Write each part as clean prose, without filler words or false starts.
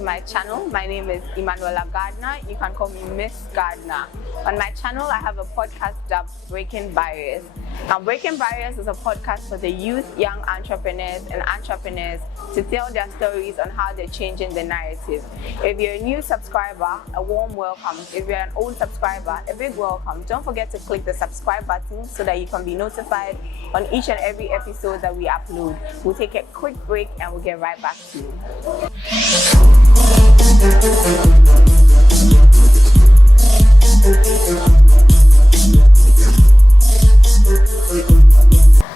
to my channel. My name is Emmanuella Gardner. You can call me Miss Gardner. On my channel, I have a podcast dubbed Breaking Barriers. Now, Breaking Barriers is a podcast for the youth, young entrepreneurs and entrepreneurs to tell their stories on how they're changing the narrative. If you're a new subscriber, a warm welcome. If you're an old subscriber, a big welcome. Don't forget to click the subscribe button so that you can be notified on each and every episode that we upload. We'll take a quick break and we'll get right back to you.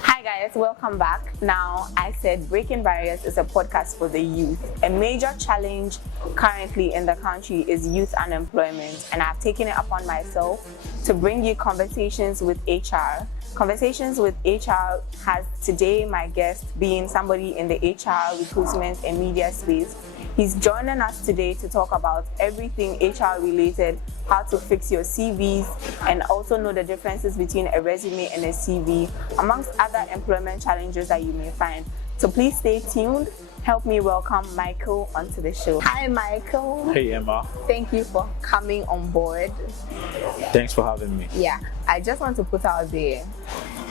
Hi guys, welcome back. Now, I said Breaking Barriers is a podcast for the youth. A major challenge currently in the country is youth unemployment, and I've taken it upon myself to bring you conversations with HR. Conversations with HR has today my guest being somebody in the HR, recruitment and media space. He's joining us today to talk about everything HR related, how to fix your CVs and also know the differences between a resume and a CV, amongst other employment challenges that you may find. So please stay tuned. Help me welcome Micheal onto the show. Hi Micheal. Hey Emma. Thank you for coming on board. Thanks for having me. Yeah, I just want to put out there,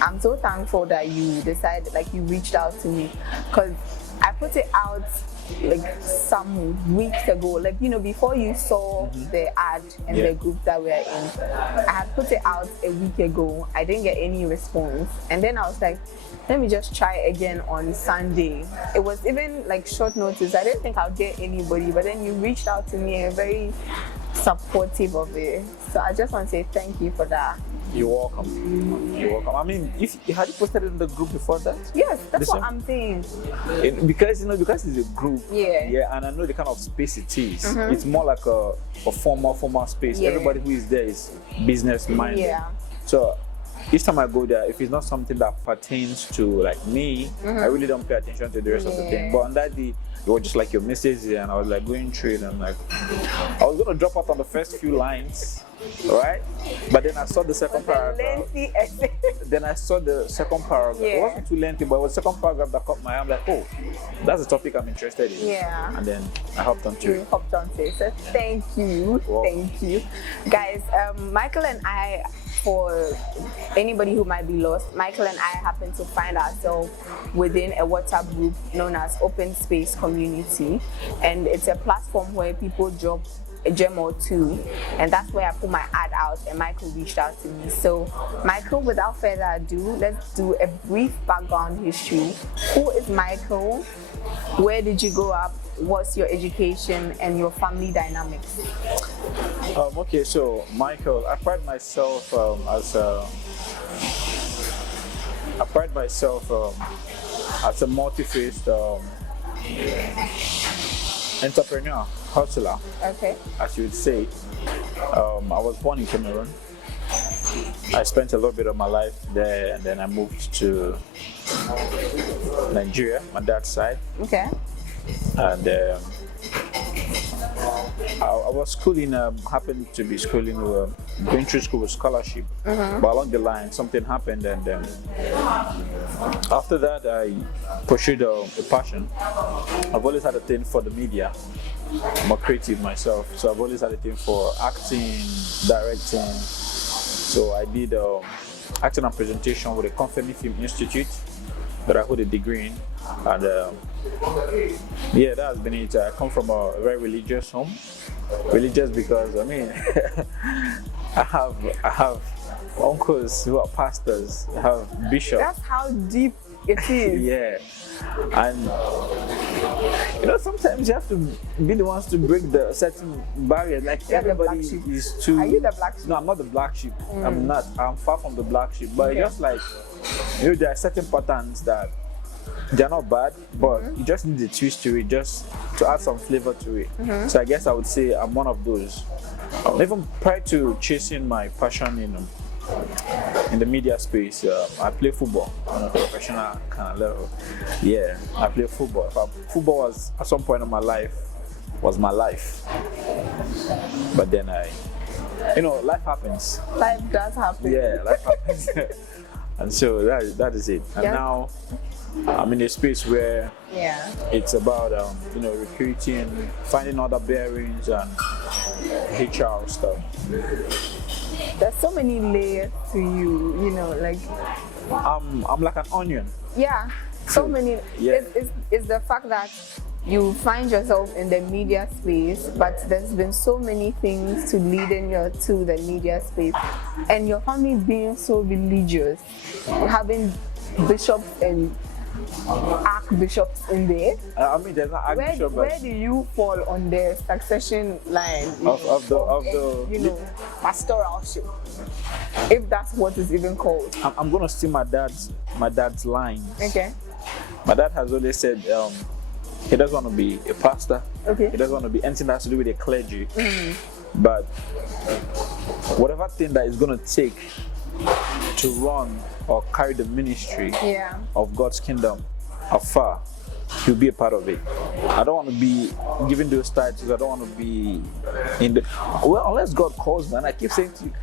I'm so thankful that you decided, you reached out to me, because I put it out some weeks ago, before you saw the ad and the group that we're in. I had put it out a week ago. I didn't get any response, and then I was like, let me just try again on Sunday. It was even short notice. I didn't think I'd get anybody, but then you reached out to me and very supportive of it. So I just want to say thank you for that. You're welcome. You're welcome. I mean, if you had posted it in the group before that? Yes, that's what I'm saying. Because it's a group. Yeah, and I know the kind of space it is. It's more like a formal space. Yeah. Everybody who is there is business minded. Yeah. So each time I go there, if it's not something that pertains to me, I really don't pay attention to the rest of the thing. But on that day, it was just your message, and I was going through it, and I was gonna drop out on the first few lines, right? But then I saw the second paragraph. Then I saw the second paragraph. Yeah. It wasn't too lengthy, but it was the second paragraph that caught my eye. I'm like, oh, that's the topic I'm interested in. Yeah. And then I hopped onto it. You hopped onto it. So thank you. Wow. Thank you. Guys, Micheal and I, for anybody who might be lost, Micheal and I happen to find ourselves within a WhatsApp group known as Open Space Community, and it's a platform where people drop a gem or two, and that's where I put my ad out, and Micheal reached out to me. So Micheal, without further ado, let's do a brief background history. Who is Micheal? Where did you grow up? What's your education and your family dynamics? Okay, so Micheal, I pride myself as a multi-faced entrepreneur, hustler, Okay. as you would say. I was born in Cameroon. I spent a little bit of my life there, and then I moved to Nigeria, my dad's side. Okay. And I was schooling, happened to be schooling, going through school with scholarship. But along the line, something happened, and after that, I pursued a passion. I've always had a thing for the media. I'm a creative myself, so I've always had a thing for acting, directing. So I did acting and presentation with the Confirming Film Institute that I hold a degree in. And that has been it. I come from a very religious home. Religious because I have uncles who are pastors, I have bishops. That's how deep it is. Yeah. And sometimes you have to be the ones to break the certain barriers. Everybody is too. Are you the black sheep? No, I'm not the black sheep. I'm not. I'm far from the black sheep. But it's just there are certain patterns that they're not bad, but you just need a twist to it, just to add some flavor to it. So I guess I would say I'm one of those. Even prior to chasing my passion in the media space, I play football on a professional kind of level. Yeah, I play football. Football was, at some point in my life, was my life. But then life happens. Life does happen. Yeah, life happens. And so that is it. And now I'm in a space where Yeah. it's about recruiting, finding other bearings and HR stuff. There's so many layers to you, like I'm like an onion. yeah, so many. Yeah. It's the fact that you find yourself in the media space, but there's been so many things to lead in you to the media space, and your family being so religious, having bishops and archbishops in there. I mean, there's not archbishop, Where do you fall on the succession line of the pastoralship, if that's what it's even called? I'm gonna steal my dad's line. Okay. My dad has always said he doesn't want to be a pastor. Okay. He doesn't want to be anything that has to do with the clergy. But whatever thing that is gonna take to run or carry the ministry of God's kingdom afar, he'll be a part of it. I don't want to be given those titles. I don't want to be in the unless God calls me. And I keep saying to you,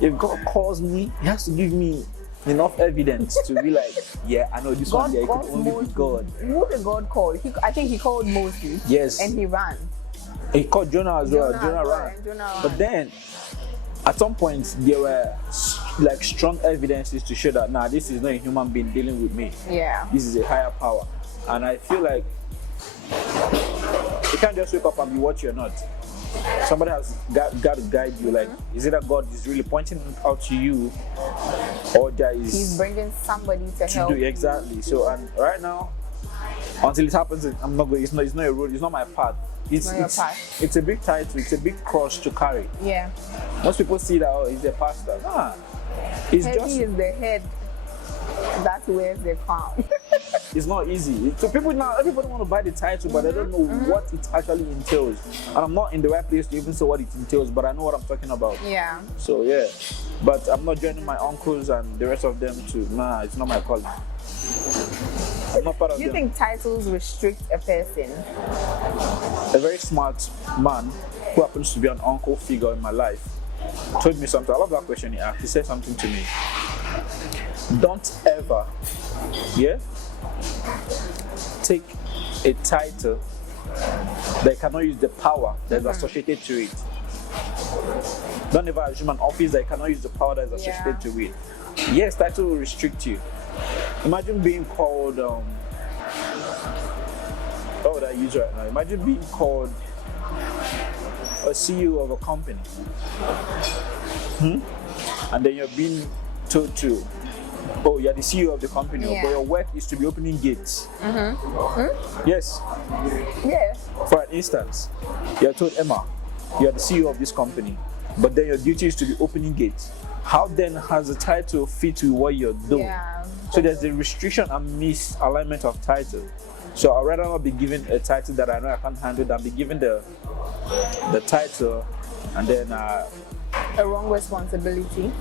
if God calls me, He has to give me enough evidence to be like, yeah, I know this one there, it could only be God. Who did God call? I think He called Moses. Yes. And he ran. He called Jonah as well. Jonah ran. But then, at some point, there were like strong evidences to show that this is not a human being dealing with me. Yeah. This is a higher power. And I feel like you can't just wake up and be what you're not. Somebody has got to guide you. Like, is it that God is really pointing out to you, or that is He's bringing somebody to help do exactly? So, and right now, until it happens, I'm not going. It's not a road. It's not my path. It's a big title. It's a big cross to carry. Yeah. Most people see that he's a pastor. He's He is the head. That's where they found. It's not easy. So everybody want to buy the title, but they don't know what it actually entails. And I'm not in the right place to even say what it entails, but I know what I'm talking about. Yeah. So yeah, but I'm not joining my uncles and the rest of them to. It's not my calling. I'm not part of them. Do you think titles restrict a person? A very smart man who happens to be an uncle figure in my life told me something. I love that question he asked. He said something to me. Don't ever, take a title that cannot use the power that's associated to it. Don't ever assume an office that cannot use the power that's associated to it. Yes, title will restrict you. Imagine being called, what would I use right now? Imagine being called a CEO of a company. And then you're being told to, you're the CEO of the company, but your work is to be opening gates. Yes. Yeah. For an instance, you're told, Emma, you're the CEO of this company, but then your duty is to be opening gates. How then has the title fit with what you're doing? Yeah. So there's a restriction and misalignment of title. So I'd rather not be given a title that I know I can't handle than be given the title and then a wrong responsibility.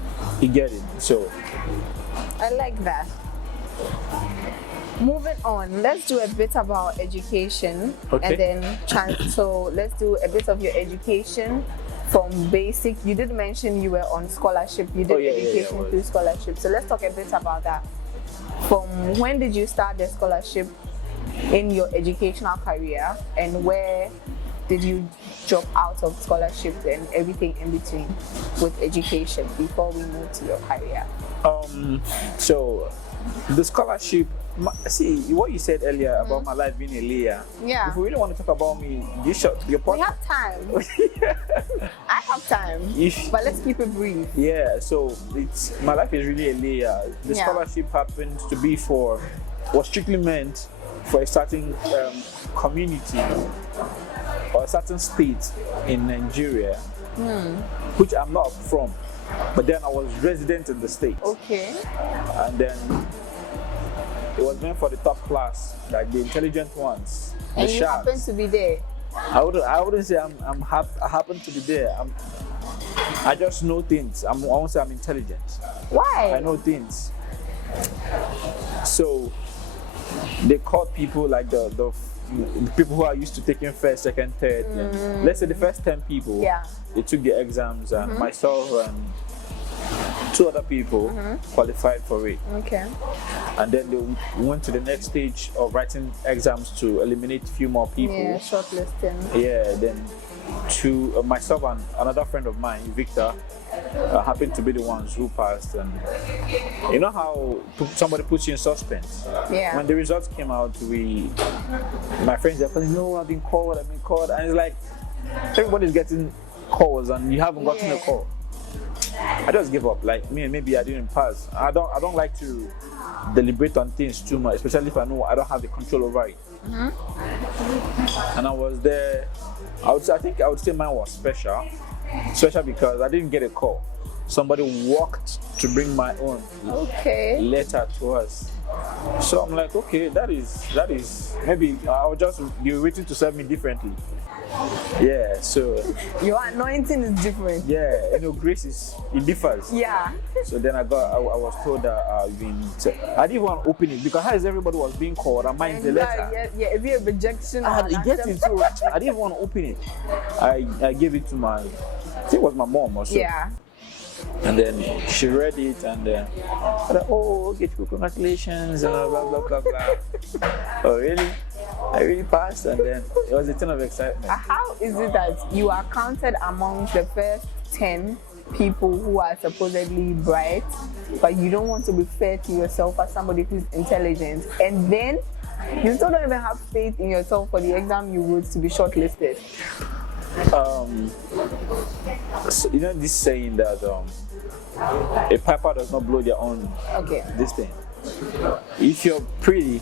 You get it. So I like that. Moving on, let's do a bit about education, and then so let's do a bit of your education from basic. You did mention you were on scholarship. You did education through scholarship. So let's talk a bit about that. From when did you start the scholarship in your educational career, and where did you drop out of scholarship and everything in between with education before we move to your career? So the scholarship, see what you said earlier about my life being a layer. Yeah. If we really want to talk about me, your point. We have time. I have time. But let's keep it brief. Yeah. So my life is really a layer. The scholarship happens to be was strictly meant for a certain community or a certain state in Nigeria, which I'm not from. But then I was resident in the state. Okay. And then it was meant for the top class, like the intelligent ones. And the you sharks. happen to be there. I wouldn't say I happen to be there. I just know things. I won't say I'm intelligent. Why? I know things. So they called people like the people who are used to taking first, second, third. Let's say the first 10 people. Yeah. They took the exams, and myself and 2 other people qualified for it. Okay. And then they went to the next stage of writing exams to eliminate a few more people. Yeah, shortlisting. Yeah, then myself and another friend of mine, Victor, happened to be the ones who passed. And you know how somebody puts you in suspense? Yeah. When the results came out, my friends are telling, no, I've been called, and it's like everybody's getting calls and you haven't gotten a call. I just give up. Like maybe I didn't pass. I don't like to deliberate on things too much, especially if I know I don't have the control over it. And I was there. I think I would say mine was special because I didn't get a call. Somebody walked to bring my own letter to us. So I'm like, okay, that is maybe I'll just be waiting to serve me differently. Yeah, so your anointing is different. Yeah, grace it differs. Yeah. So then I was told that I didn't want to open it because how is everybody was being called and mine is the letter. Yeah, is it a rejection? It gets into I didn't want to open it. I gave it to I think it was my mom or so. Yeah. And then she read it and then I thought, okay, congratulations and blah blah blah blah. Oh really? I really passed, and then it was a ton of excitement. How is it that you are counted among the first 10 people who are supposedly bright, but you don't want to refer to yourself as somebody who's intelligent, and then you still don't even have faith in yourself for the exam you wrote to be shortlisted? So, this saying that a piper does not blow their own this thing. If you're pretty,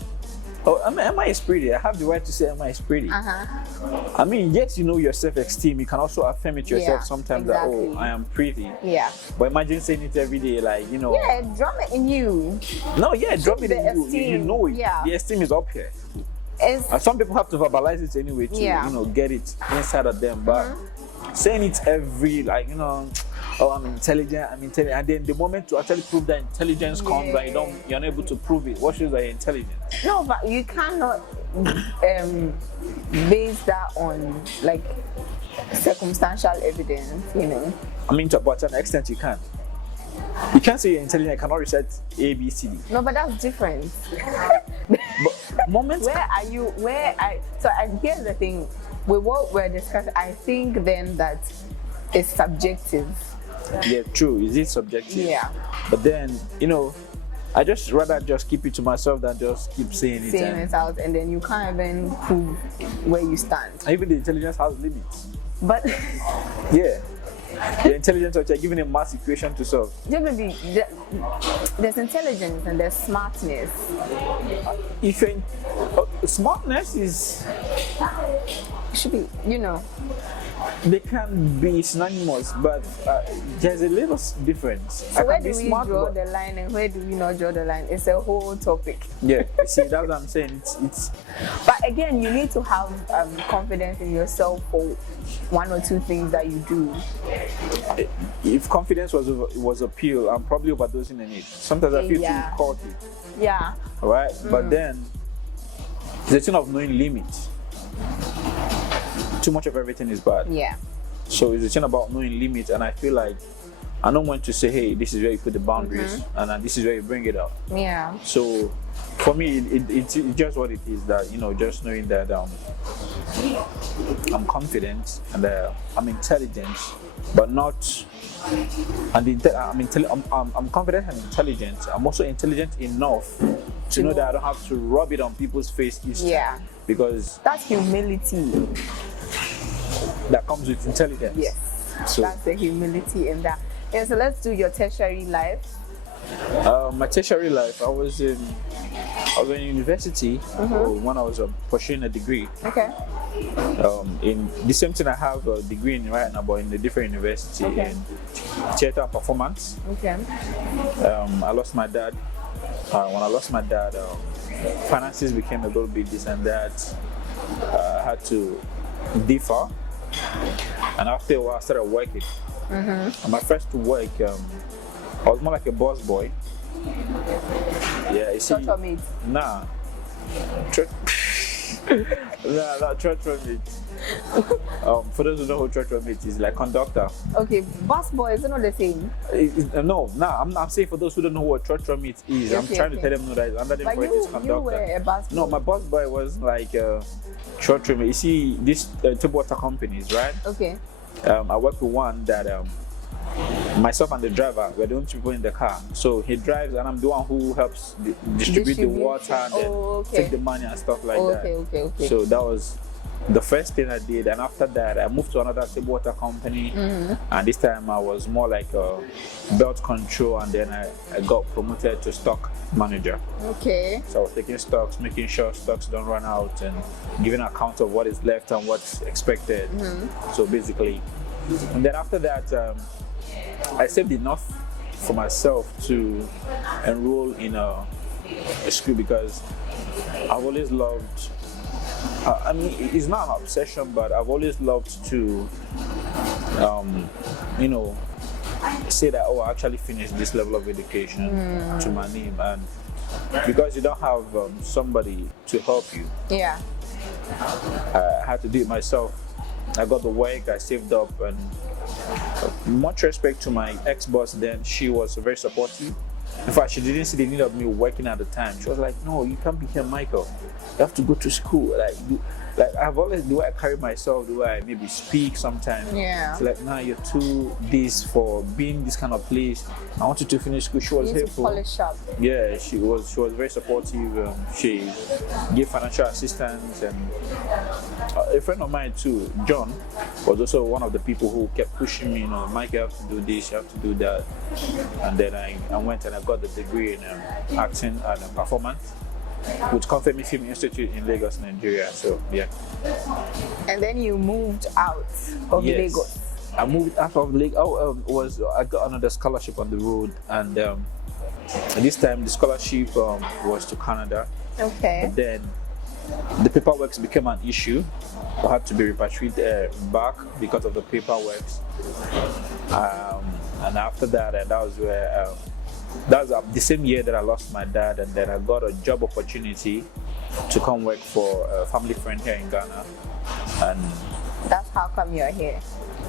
Emma is pretty. I have the right to say Emma is pretty. I mean, yes, your self-esteem. You can also affirm it yourself sometimes that, I am pretty. Yeah. But imagine saying it every day, like, Yeah, drum it in you. No, yeah, drum it in you. Esteem. You know it. Yeah. The esteem is up here. And some people have to verbalize it anyway to, get it inside of them. But saying it every, like, I'm intelligent, and then the moment to actually prove that intelligence comes and you're not able to prove it, what shows that you're intelligent? No, but you cannot base that on like circumstantial evidence, I mean, to an extent you can't. You can't say you're intelligent, I cannot recite A, B, C, D. No, but that's different. But moments. Here's the thing, with what we're discussing, I think then that it's subjective. Yeah, true. Is it subjective? Yeah. But then, I just rather just keep it to myself than just keep saying it out, and then you can't even prove where you stand. Even the intelligence has limits. But yeah. The intelligence that you're giving a math equation to solve. There's intelligence and there's smartness. Smartness is should be, they can be synonymous, but there's a little difference. So where do we draw the line and where do we not draw the line? It's a whole topic. Yeah, see, that's what I'm saying. It's. But again, you need to have confidence in yourself for one or two things that you do. If confidence was a pill, I'm probably overdosing in it. Sometimes I feel too cocky. Yeah. All right, but then it's a thing of knowing limits. Too much of everything is bad. Yeah. So it's a thing about knowing limits, and I feel like I don't want to say, hey, this is where you put the boundaries, and this is where you bring it up. Yeah. So for me, it's just what it is, that just knowing that I'm confident and I'm intelligent, but not. And I'm confident and intelligent. I'm also intelligent enough to know that I don't have to rub it on people's face each time. Yeah. Because that's humility. That comes with intelligence. Yes. So that's the humility in that. Yeah, so let's do your tertiary life. My tertiary life, I was in university when I was pursuing a degree. Okay. In the same thing I have a degree in right now, but in a different university in theater and performance. Okay. I lost my dad. When I lost my dad, finances became a little bit this and that. I had to differ, and after a while I started working. And my first work, I was more like a boss boy. Yeah, you see. Short or mid? Nah. No, church meet. For those who know who church meet is, like conductor. Okay, bus boy is it not the same? No, I'm saying for those who don't know what church meet is, I'm trying to tell them no, that is under the But for this conductor. you were a bus boy. No, my bus boy was like church meet. You see, these table water companies, right? Okay. I work with one that myself and the driver were the only people in the car. So he drives and I'm the one who helps distribute the water and then take the money and stuff like that. Okay. So that was the first thing I did. And after that, I moved to another table water company. And this time I was more like a belt control, and then I got promoted to stock manager. Okay. So I was taking stocks, making sure stocks don't run out and giving account of what is left and what's expected. So basically, and then after that, I saved enough for myself to enroll in a school because I've always loved, I mean, it's not an obsession, but I've always loved to, say that, I actually finished this level of education to my name. And because you don't have somebody to help you, I had to do it myself. I got the work, I saved up, and much respect to my ex-boss then. She was very supportive. In fact, she didn't see the need of me working at the time. She was like, no, you can't be here, Michael. You have to go to school. Like I've always, the way I carry myself, the way I maybe speak sometimes. Yeah. It's like, nah, you're too this for being this kind of place. I want you to finish school. She was You need to helpful. polish up. Yeah, she was very supportive. She gave financial assistance, and a friend of mine too, John, was also one of the people who kept pushing me. Mike, you have to do this, you have to do that. And then I went and I got the degree in acting and performance with Confirming Film Institute in Lagos, Nigeria. So yeah. And then you moved out of Lagos. I moved out of Lagos. I got another scholarship on the road, and this time the scholarship was to Canada. Okay. But then the paperwork became an issue. I had to be repatriated back because of the paperwork. And after that, and that was where that was the same year that I lost my dad, and then I got a job opportunity to come work for a family friend here in Ghana. And that's how come you're here.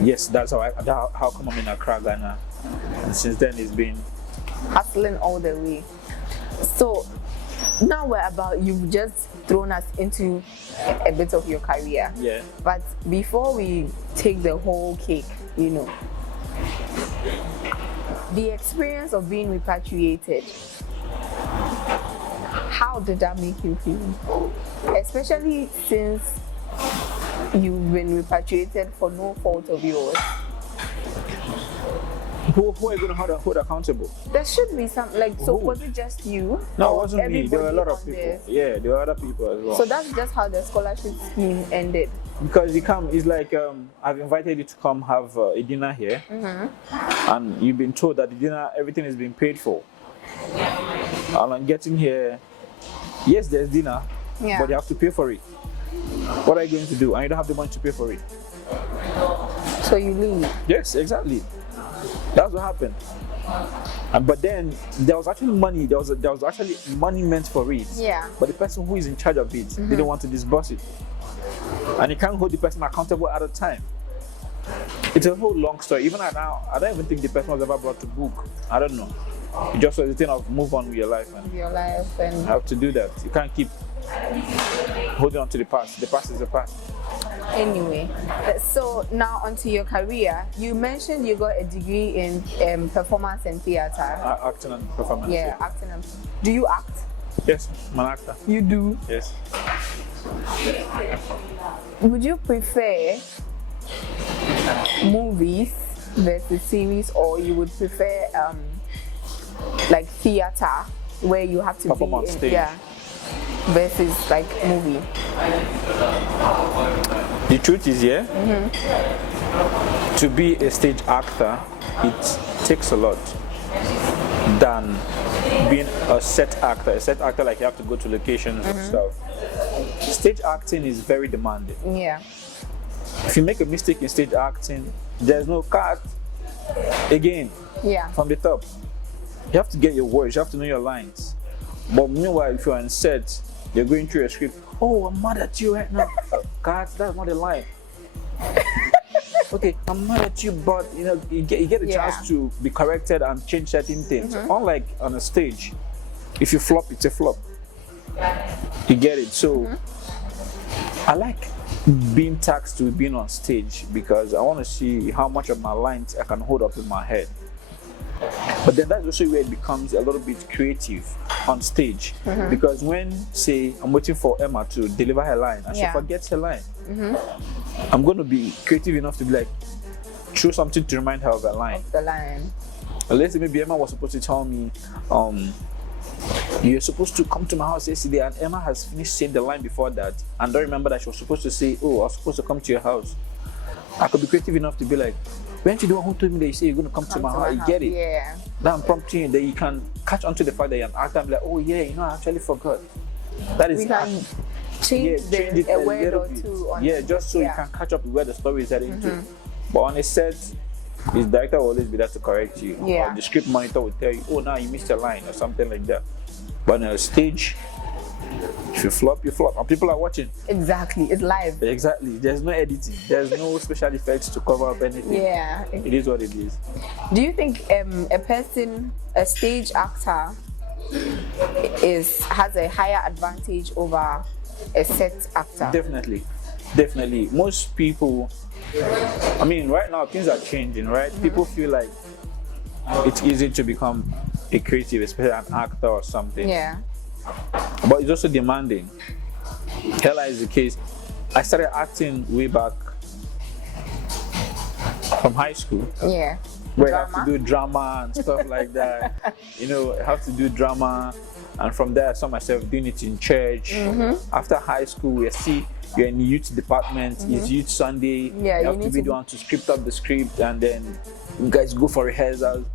Yes, that's how come I'm in Accra, Ghana. And since then, it's been hustling all the way. So now you've just thrown us into a bit of your career. Yeah. But before we take the whole cake, the experience of being repatriated, how did that make you feel? Especially since you've been repatriated for no fault of yours. Who are you going to hold accountable? There should be some, was it just you? No, it wasn't me. There were a lot of people. There? Yeah, there were other people as well. So that's just how the scholarship scheme ended? Because it's like, I've invited you to come have a dinner here. And you've been told that the dinner, everything is being paid for. And I'm getting here, yes, there's dinner, but you have to pay for it. What are you going to do? And you don't have the money to pay for it. So you leave? Yes, exactly. That's what happened. But then there was actually money. There was actually money meant for it. Yeah. But the person who is in charge of it didn't want to disburse it, and you can't hold the person accountable at a time. It's a whole long story. Even now, I don't even think the person was ever brought to book. I don't know. It just was a thing of move on with your life, and you have to do that. You can't keep holding on to the past. The past is the past. Anyway, so now onto your career. You mentioned you got a degree in performance and theater. Acting and performance. Yeah, acting and. Do you act? Yes, I'm an actor. You do? Yes. Would you prefer movies versus series, or you would prefer like theater where you have to perform on stage? Yeah. Versus like movie. The truth is, to be a stage actor, it takes a lot than being a set actor. A set actor, like you have to go to locations and stuff. Stage acting is very demanding. Yeah. If you make a mistake in stage acting, there's no cut again. Yeah. From the top. You have to get your words, you have to know your lines. But meanwhile, if you're on set, you're going through a script. oh, I'm mad at you right now. God, that's not a lie. Okay, I'm mad at you, but you know, you get a chance to be corrected and change certain things. Unlike on a stage, if you flop, it's a flop. You get it? So I like being taxed to being on stage because I want to see how much of my lines I can hold up in my head. But then that's also where it becomes a little bit creative on stage. Because when, say, I'm waiting for Emma to deliver her line and she forgets her line, I'm going to be creative enough to be like, throw something to remind her of her line. Of the line. Let's say maybe Emma was supposed to tell me, you're supposed to come to my house yesterday, and Emma has finished saying the line before that and don't remember that she was supposed to say, oh, I was supposed to come to your house. I could be creative enough to be like, weren't you the one who told me that you say you're going to come to my house? You get it? Yeah. That I'm prompting you, that you can catch on to the fact that you're an actor and be like, oh yeah, you know, I actually forgot. That is, we can change it a word or bit. two. On just so you can catch up with where the story is heading to. But on a set, his director will always be there to correct you. Yeah. Or the script monitor will tell you, oh, now you missed a line or something like that. But on a stage, if you flop, you flop. And people are watching. Exactly. It's live. Exactly. There's no editing. There's no special effects to cover up anything. Yeah. It is what it is. Do you think a stage actor has a higher advantage over a set actor? Definitely. Most people, I mean, right now things are changing, right? People feel like it's easy to become a creative, especially an actor or something. Yeah. But it's also demanding. Hella is the case. I started acting way back from high school. Yeah. Where you have to do drama and stuff like that. You know, I have to do drama. And from there, I saw myself doing it in church. After high school, you're in the youth department. It's Youth Sunday. Yeah, you have to be the one to script up the script, and then you guys go for rehearsals.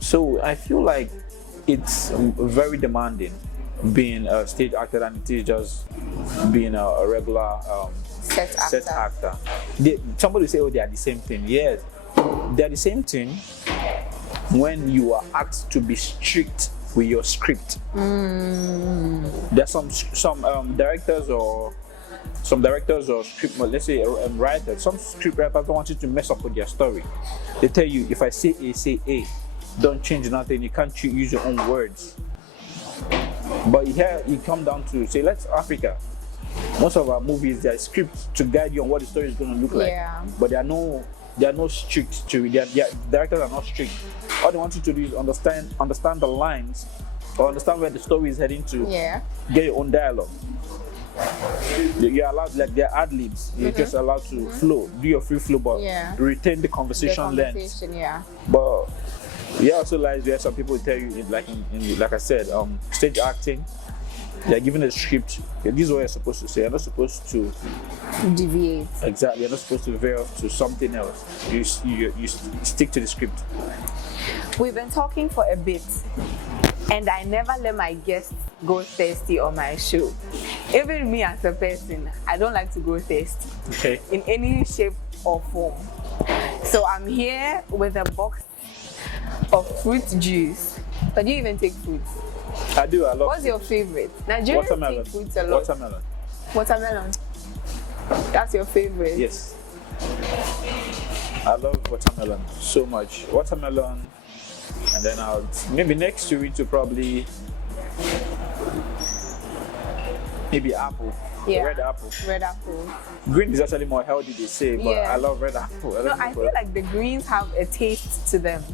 So I feel like it's very demanding being a stage actor than it is just being a regular set actor. Somebody will say, oh, they are the same thing. Yes, they are the same thing when you are asked to be strict with your script. There's some directors or script, let's say writers. Some script writers don't want you to mess up with their story. They tell you, if I say A, say A. Don't change nothing. You can't use your own words. But here you come down to, say, let's Africa. Most of our movies, there are scripts to guide you on what the story is going to look like. But there are no strict to it. Their directors are not strict. All they want you to do is understand the lines or understand where the story is heading to. Get your own dialogue. You're allowed, like they're ad libs. You're just allowed to flow, do your free flow, but retain the conversation length. But also lies where some people tell you, like I said, stage acting, they're given a script. This is what you're supposed to say. You're not supposed to deviate. Exactly. You're not supposed to veer off to something else. You stick to the script. We've been talking for a bit, and I never let my guests go thirsty on my show. Even me as a person, I don't like to go thirsty. Okay. In any shape or form. So I'm here with a box of fruit juice. Can you even take fruits? I do. I love. What's your favorite? Nigerians watermelon. take fruits a lot. Watermelon. That's your favorite? Yes. I love watermelon so much. Watermelon, and then maybe next to it probably maybe apple. Yeah. Red apple. Red apple. Green is actually more healthy, they say, but I love red apple. I feel like the greens have a taste to them.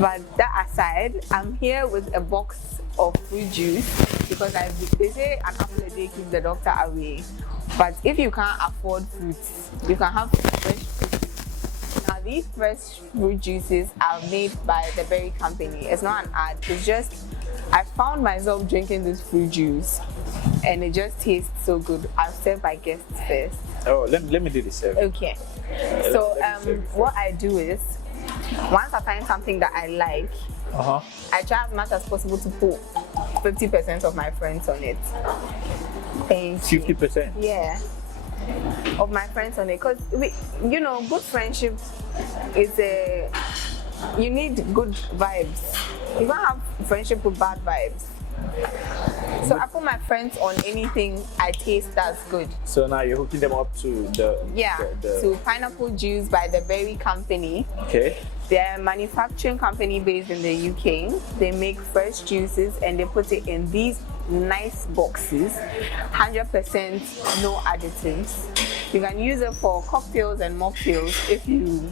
But that aside, I'm here with a box of fruit juice because they say an apple a day keeps the doctor away. But if you can't afford fruits, you can have fresh fruit. Now these fresh fruit juices are made by the berry company. It's not an ad. It's just I found myself drinking this fruit juice, and it just tastes so good. I'll serve my guests first. Oh, let me do the service. Okay. So what I do is, once I find something that I like, I try as much as possible to put 50% of my friends on it. 50%? Yeah. Of my friends on it. Because, good friendship is you need good vibes. You can't have friendship with bad vibes. So I put my friends on anything I taste that's good. So now you're hooking them up to to pineapple juice by the Berry Company. Okay. They're a manufacturing company based in the UK. They make fresh juices and they put it in these nice boxes, 100% no additives. You can use it for cocktails and mocktails if you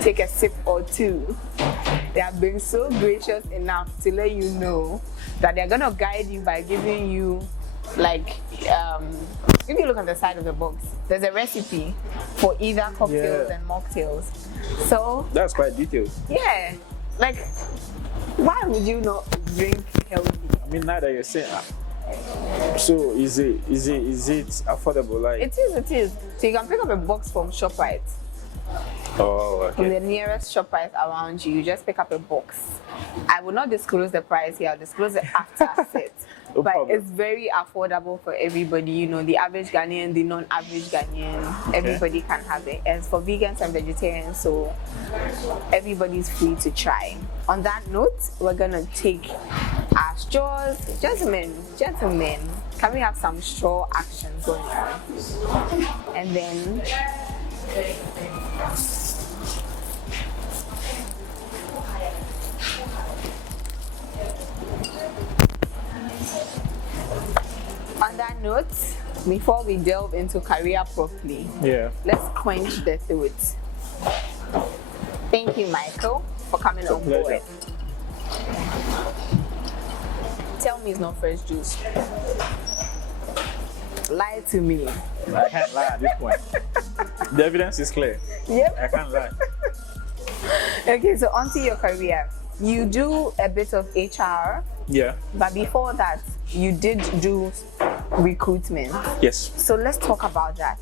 take a sip or two. They have been so gracious enough to let you know that they're gonna guide you by giving you, like, if you look on the side of the box, there's a recipe for either cocktails and mocktails. So that's quite detailed. Yeah, like, why would you not drink healthy? I mean, now that you're saying, so is it affordable? Like, it is. So you can pick up a box from ShopRite. Oh, okay. From the nearest ShopRite around you, you just pick up a box. I will not disclose the price here. I'll disclose it after set. No but problem. It's very affordable for everybody. You know, the average Ghanaian, the non-average Ghanaian, everybody can have it. And it's for vegans and vegetarians, so everybo's free to try. On that note, we're gonna take our straws. Gentlemen, can we have some straw action going on? And then on that note, before we delve into career properly, let's quench the thirst. Thank you, Michael, for coming on board. Tell me it's not fresh juice. Lie to me. I can't lie at this point. The evidence is clear. Yep. I can't lie. Okay, so onto your career. You do a bit of HR. Yeah. But before that, you did do recruitment. Yes. So let's talk about that.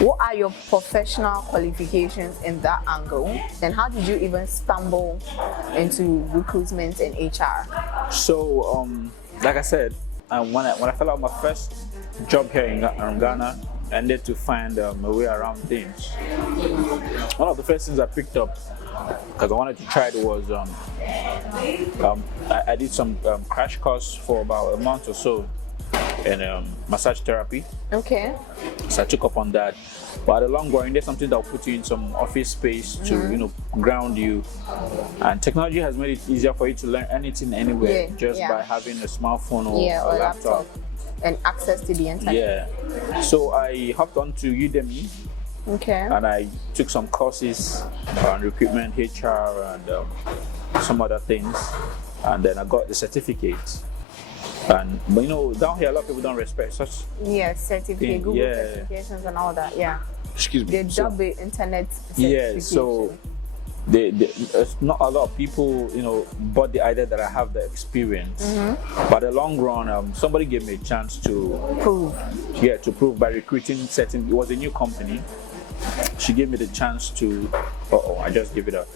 What are your professional qualifications in that angle? And how did you even stumble into recruitment and HR? So, like I said, when I fell out my first job here in Ghana, I needed to find a way around things. One of the first things I picked up, because I wanted to try it, was I did some crash course for about a month or so in massage therapy. Okay. So I took up on that. But at the long run, there's something that will put you in some office space to ground you. And technology has made it easier for you to learn anything anywhere by having a smartphone or a laptop. And access to the internet. Yeah. So I hopped onto Udemy. Okay. And I took some courses on recruitment, HR, and some other things. And then I got the certificate. But down here a lot of people don't respect such. Certificate, Google certifications and all that. Yeah. Excuse me. They dub it internet certification. Yeah. So not a lot of people, bought the idea that I have the experience. But in the long run, somebody gave me a chance to prove. Yeah, to prove by recruiting certain. It was a new company. She gave me the chance to. I just gave it up.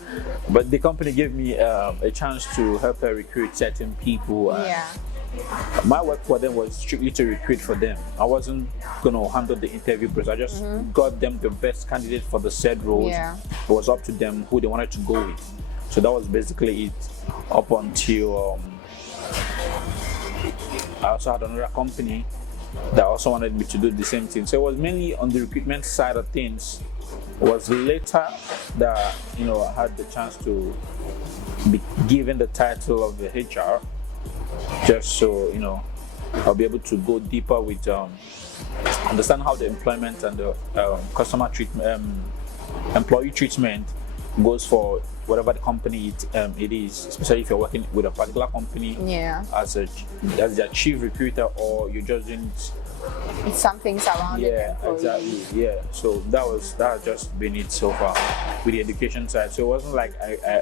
But the company gave me a chance to help her recruit certain people. My work for them was strictly to recruit for them. I wasn't going to handle the interview process. I just got them the best candidate for the said roles. It was up to them who they wanted to go with. So that was basically it up until I also had another company that also wanted me to do the same thing. So it was mainly on the recruitment side of things. It was later that I had the chance to be given the title of the HR. Just so I'll be able to go deeper with understand how the employment and the customer treatment, employee treatment goes for whatever the company it is, especially if you're working with a particular company as their chief recruiter, or you're just doing something surrounding exactly. So that has just been it so far with the education side. So it wasn't like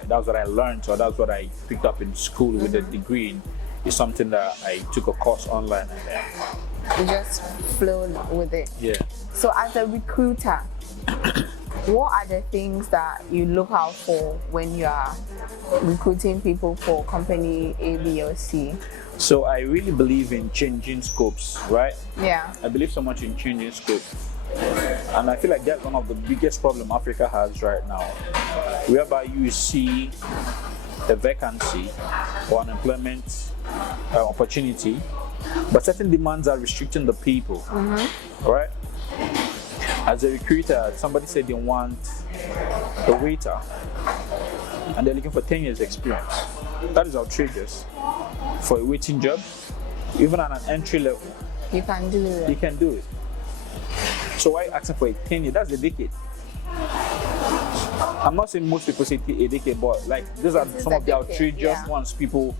that's what I learned, or that's what I picked up in school with a degree in. It's something that I took a course online and you just flowed with it. Yeah. So as a recruiter, what are the things that you look out for when you are recruiting people for company A, B, or C? So I really believe in changing scopes, right? Yeah. I believe so much in changing scope. And I feel like that's one of the biggest problems Africa has right now. Whereby you see a vacancy or unemployment opportunity, but certain demands are restricting the people. Right? As a recruiter, somebody said they want a waiter and they're looking for 10 years experience. That is outrageous. For a waiting job, even at an entry level, You can do it. you can do it. So why asking for a 10 year? That's a decade. I'm not saying most people say a decade, but like these are some of the outrageous ones people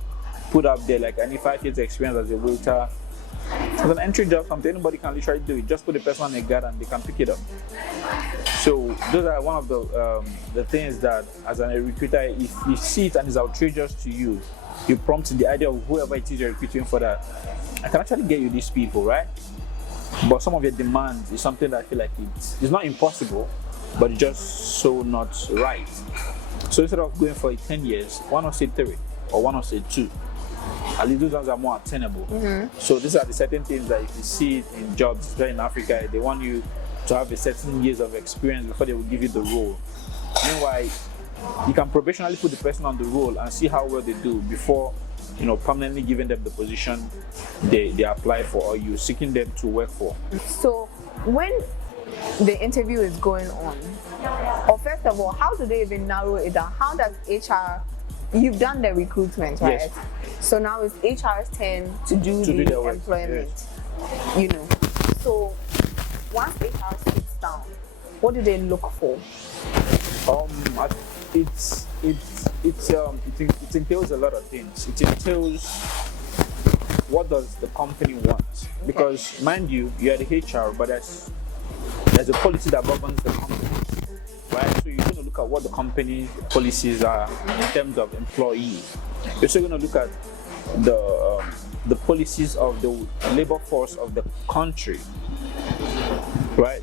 put up there. Like I need 5 years experience as a waiter. As an entry job, something anybody can literally do it. Just put the person on a guard and they can pick it up. So those are one of the things that, as a recruiter, if you see it and it's outrageous to you, you prompt the idea of whoever it is you're recruiting for that. I can actually get you these people, right? But some of your demands is something that I feel like it's not impossible, but it's just so not right. So instead of going for 10 years, why not say 3 or why not say 2? At least those ones are more attainable. So these are the certain things that if you see it in jobs, especially in Africa, they want you to have a certain years of experience before they will give you the role. Meanwhile, you can probationally put the person on the role and see how well they do before, permanently giving them the position they apply for or you seeking them to work for. So when the interview is going on, or first of all, how do they even narrow it down? How does HR, you've done the recruitment, right? Yes. So now it's HR's turn to do the employment, So once HR sits down, what do they look for? It entails a lot of things. It entails what does the company want? Because mind you, you're the HR, but there's a policy that governs the company, right? So you're going to look at what the company policies are in terms of employee. You're also going to look at the policies of the labor force of the country, right?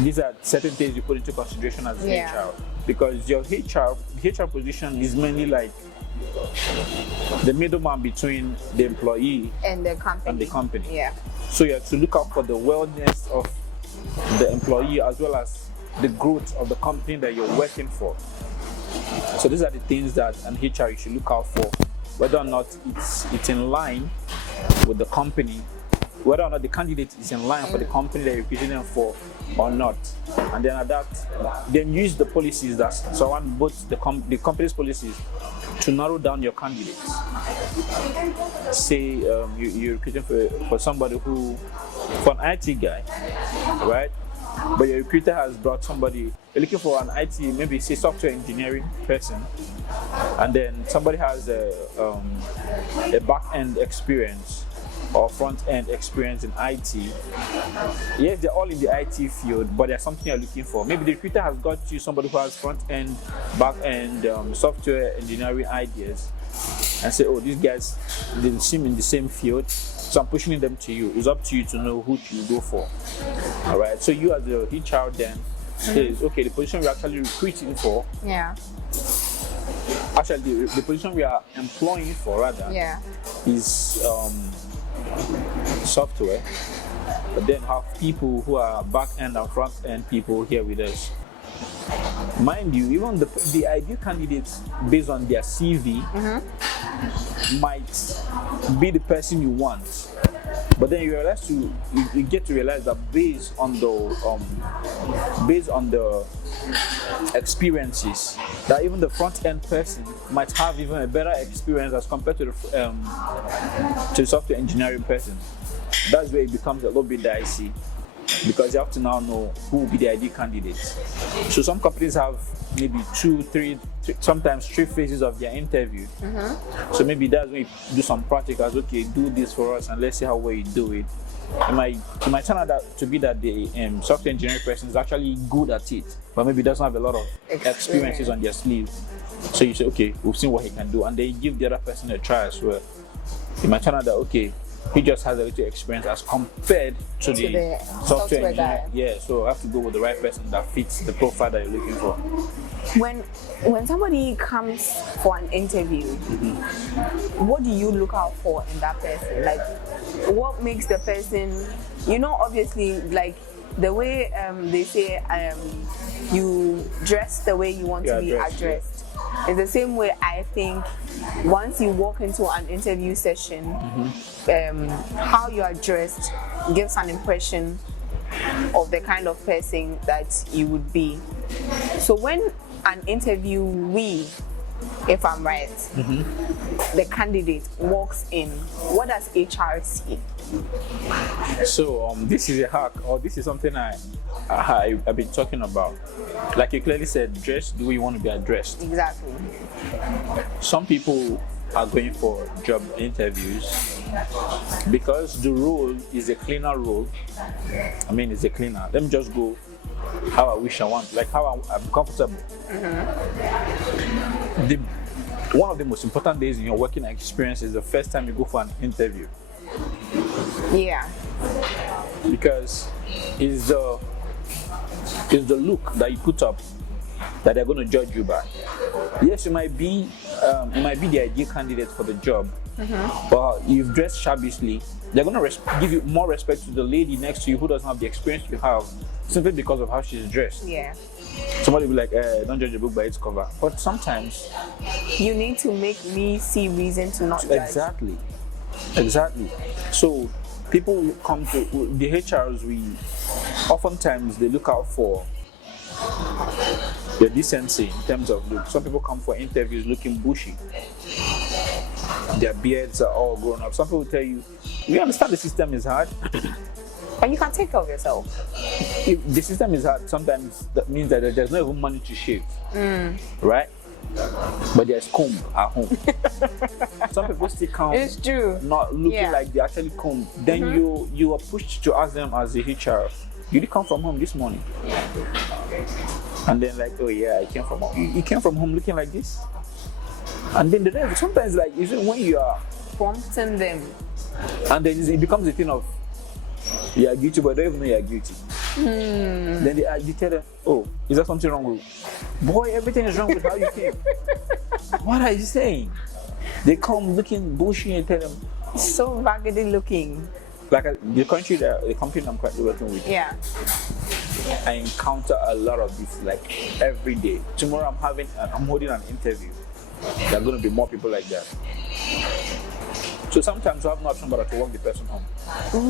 These are certain things you put into consideration as HR, because your HR position is mainly like the middleman between the employee and the company. Yeah. So you have to look out for the wellness of the employee as well as the growth of the company that you're working for. So these are the things that an HR you should look out for, whether or not it's in line with the company, whether or not the candidate is in line for the company that you're recruiting them for or not. And then then use the policies that surround both the company's policies to narrow down your candidates. Say you're recruiting for somebody for an IT guy, right? But your recruiter has brought somebody, you're looking for an IT, maybe say software engineering person, and then somebody has a back-end experience or front-end experience in IT. Yes, they're all in the IT field, but there's something you're looking for. Maybe the recruiter has got you somebody who has front-end, back-end, software engineering ideas, and say, oh, these guys, they seem in the same field, so I'm pushing them to you. It's up to you to know who to go for. All right, so you as the HR then says, okay, the position we're actually recruiting for, actually the position we are employing for rather, is software, but then have people who are back-end and front-end people here with us. Mind you, even the ideal candidates based on their CV might be the person you want, but then you get to realize that based on the experiences, that even the front-end person might have even a better experience as compared to the software engineering person. That's where it becomes a little bit dicey, because you have to now know who will be the ideal candidates. So some companies have maybe 2, 3, sometimes 3 phases of their interview. So maybe that's when you do some practicals. Okay, do this for us and let's see how well you do it. It might turn out to be that the software engineering person is actually good at it, but maybe doesn't have a lot of experiences on their sleeves. So you say, okay, we've seen what he can do, and then you give the other person a try as well. It might turn out that, okay, he just has a little experience as compared to the software engineer. Yeah, so I have to go with the right person that fits the profile that you're looking for. When somebody comes for an interview, what do you look out for in that person? Like, what makes the person, obviously, like the way they say you dress the way you want to be addressed. It's the same way I think once you walk into an interview session, how you are dressed gives an impression of the kind of person that you would be. So when an interviewee, if I'm right, the candidate walks in, what does HR see? So this is a hack, or this is something I've been talking about. Like you clearly said, dress the way you want to be addressed. Exactly. Some people are going for job interviews because the role is a cleaner role. I mean, it's a cleaner. Let me just go how I wish I want, like how I'm comfortable. One of the most important days in your working experience is the first time you go for an interview. Yeah. Because it's the look that you put up that they're going to judge you by. Yes, you might be the ideal candidate for the job, but you've dressed shabbily. They're going to give you more respect to the lady next to you who doesn't have the experience you have, simply because of how she's dressed. Yeah. Somebody will be like, don't judge a book by its cover. But sometimes you need to make me see reason to not judge. Exactly. So people come to the HRs. Oftentimes they look out for the decency in terms of look. Some people come for interviews looking bushy. Their beards are all grown up. Some people tell you, we understand the system is hard. But you can take care of yourself. If the system is hard, sometimes that means that there's no even money to shave. Right? But there's comb at home. Some people still come. It's true. Not looking like they actually comb. Then you are pushed to ask them as the HR, you did come from home this morning? And then like, oh yeah, I came from home. You came from home looking like this? And then sometimes like, even when you are prompting them, and then it becomes a thing of, you are guilty, but they don't even know you are guilty. Then you tell them, oh, is there something wrong with you? Boy, everything is wrong with how you came. What are you saying? They come looking bushy and tell them, so raggedy looking. Like the company I'm currently working with. Yeah. I encounter a lot of this, like every day. Tomorrow I'm holding an interview. There are going to be more people like that. So sometimes you have no option but to walk the person home.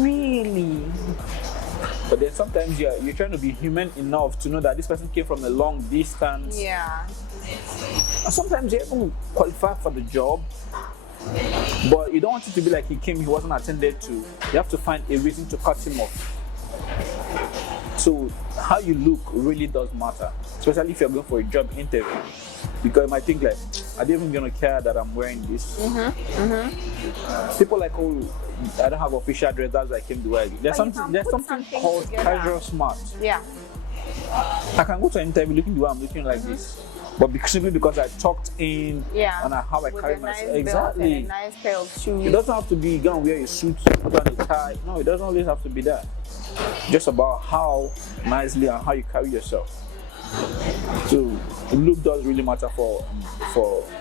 Really? But then sometimes you're trying to be human enough to know that this person came from a long distance. Yeah. And sometimes you even qualify for the job, but you don't want it to be like he wasn't attended to. You have to find a reason to cut him off. So how you look really does matter, especially if you're going for a job interview. Because you might think like, are they even gonna care that I'm wearing this? People like, oh, I don't have official dress, that's why I came to wear it. There's something called casual smart. Yeah. I can go to an interview looking the way I'm looking like this, but simply because I tucked in and how I carry myself. Exactly. And a nice pair of shoes. It doesn't have to be gonna wear a suit, put on a tie. No, it doesn't always have to be that. Just about how nicely and how you carry yourself. So look does really matter for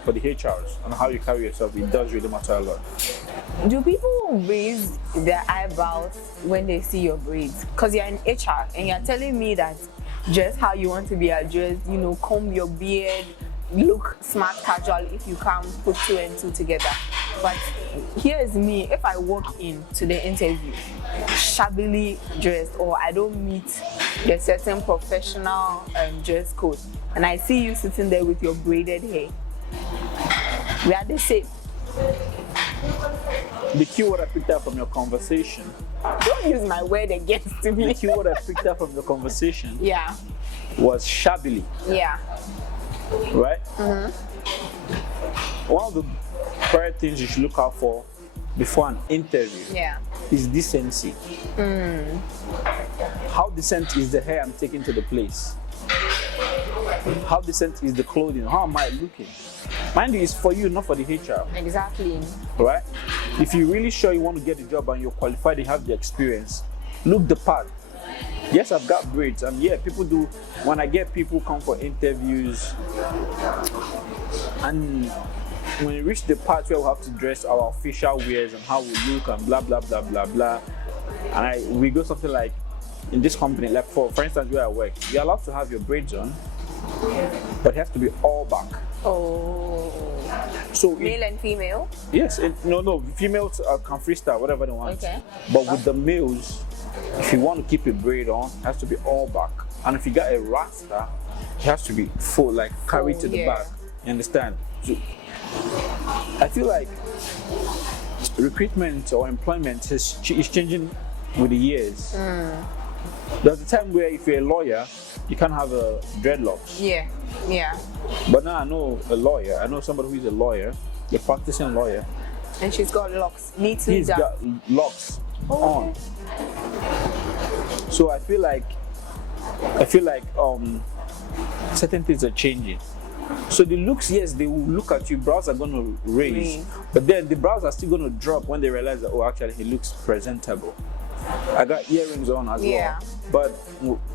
the HRs, and how you carry yourself. It does really matter a lot. Do people raise their eyebrows when they see your braids? Because you're in HR and you're telling me that just how you want to be addressed, comb your beard, look smart casual if you can put 2 and 2 together. But here's me, if I walk in to the interview shabbily dressed, or I don't meet the certain professional dress code, and I see you sitting there with your braided hair, we are the same. The keyword I picked up from your conversation. Don't use my word against me. The keyword I picked up from the conversation was shabbily. Yeah. Right? One of the prior things you should look out for before an interview is decency. How decent is the hair I'm taking to the place? How decent is the clothing? How am I looking? Mind you, it's for you, not for the HR. Exactly. Right? If you're really sure you want to get the job and you're qualified, you have the experience, look the part. Yes, I've got braids, and people do. When I get people come for interviews, and when we reach the part where we have to dress our official wears and how we look and blah blah blah blah blah, and we go something like, in this company, like for instance where I work, you're allowed to have your braids on, but it has to be all back. Oh. So Male and female? yes, no, females can freestyle whatever they want. Okay. But with the males, if you want to keep a braid on, it has to be all back. And if you got a rasta, it has to be full, like carried to the yeah. back. You understand? So, I feel like recruitment or employment is changing with the years. There's a time where if you're a lawyer, you can't have dreadlocks. Yeah. But now I know a lawyer. I know somebody who is a lawyer, a practicing lawyer. And she's got locks. He's got locks on. So I feel like certain things are changing. So the looks, yes, they will look at you, brows are going to raise, but then the brows are still going to drop when they realize that, oh, actually he looks presentable. I got earrings on as well, but